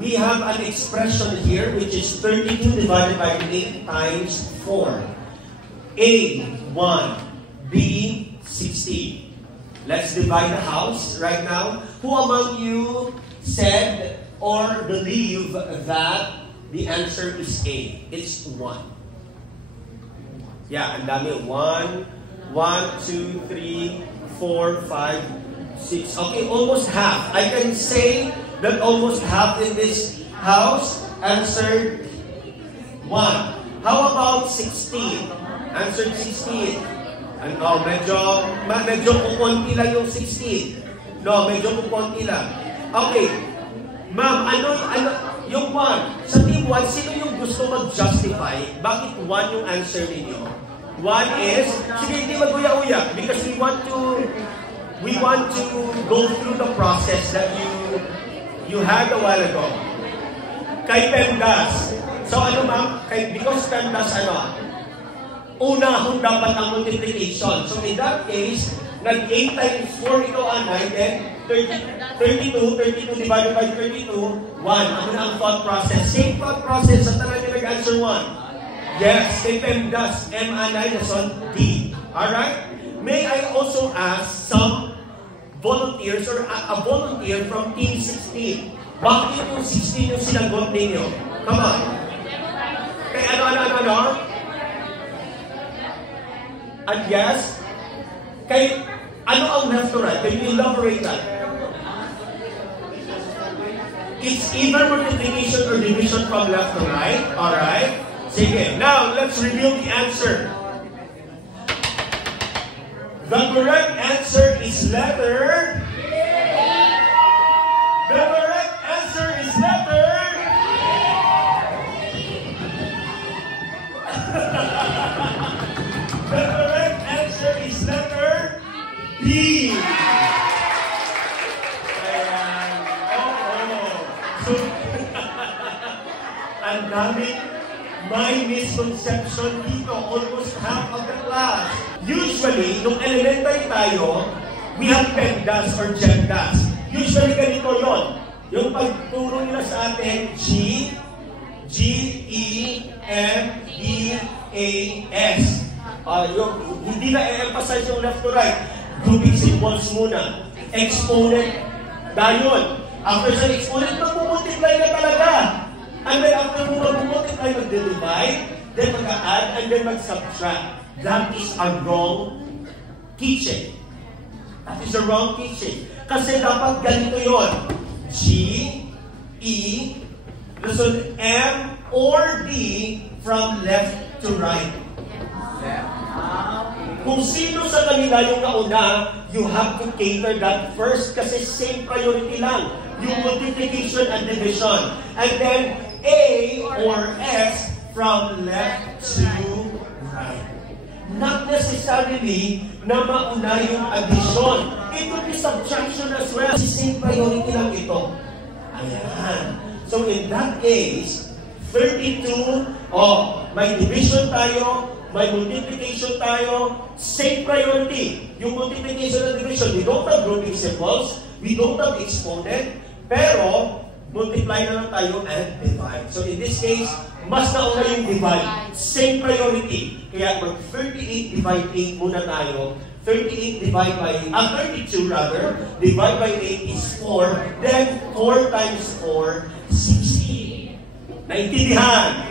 we have an expression here which is 32 divided by 8 times 4. A, 1. B, 16. Let's divide the house right now. Who among you said or believe that the answer is A? It's 1. Yeah, ang dami. 1, 2, 3, 4, 5, 6. Okay, almost half. I can say that almost half in this house answered 1. How about 16? Answered 16. Ano, medyo kukunti lang yung 16. No, medyo kukunti lang. Okay. Ma'am, ano, yung 1. Sa team 1, sino yung gusto mag-justify? Bakit 1 yung answer ninyo? 1 is, sige, hindi mag-uya-uya because we want to go through the process that you had a while ago. Kay PEMDAS. So ano ma'am? Because PEMDAS unahon dapat ang multiplication. So in that case, nag-8 times 4 ito, then 32 divided by 32, 1. Ano na ang thought process? Same thought process. Sa tanan niya nag-answer 1. Yes, kay PEMDAS, M-A-9, nason D. Alright? May I also ask some volunteers or a volunteer from Team 16? Bakit yung 16 yung sinagot ninyo? Come on. Kay ano? And yes, kay ano ang left to right? Can you elaborate that? It's either multiplication or division from left to right. Alright? Sige. Now, let's reveal the answer. The correct answer is letter. The correct answer is letter. The correct answer is letter B. So, ang daming may misconception dito, almost half of the class. Usually, nung elementary tayo, we have PEMDAS or GEMDAS. Usually, ganito yon. Yung pagturo nila sa atin, G, E, M, E, A, S. Hindi na i-emphasize yung left to right. Grouping symbols muna. Exponent, dayon. After sa exponent, magmumultiply na talaga. And then after mo mag-multiply, mag-divide, then mag-add, and then mag-subtract. That is a wrong teaching. That is a wrong teaching. Kasi dapat ganito yon. G, E, listen, M, or D from left to right. Kung sino sa kanila yung nauna, you have to cater that first kasi same priority lang. Yung multiplication and division. And then, A or S from left to right. Not necessarily na mauna yung addition. It could be subtraction as well. Same priority lang ito. Ayan. So in that case, 32, may division tayo, may multiplication tayo, same priority. Yung multiplication and division, we don't have grouping symbols, we don't have exponent, pero multiply na lang tayo and divide. So in this case, mas nauna yung divide. Same priority. Kaya mag-38 divide 8 muna tayo. 32 divide by 8 is 4. Then 4 times 4, 16. Naintindihan?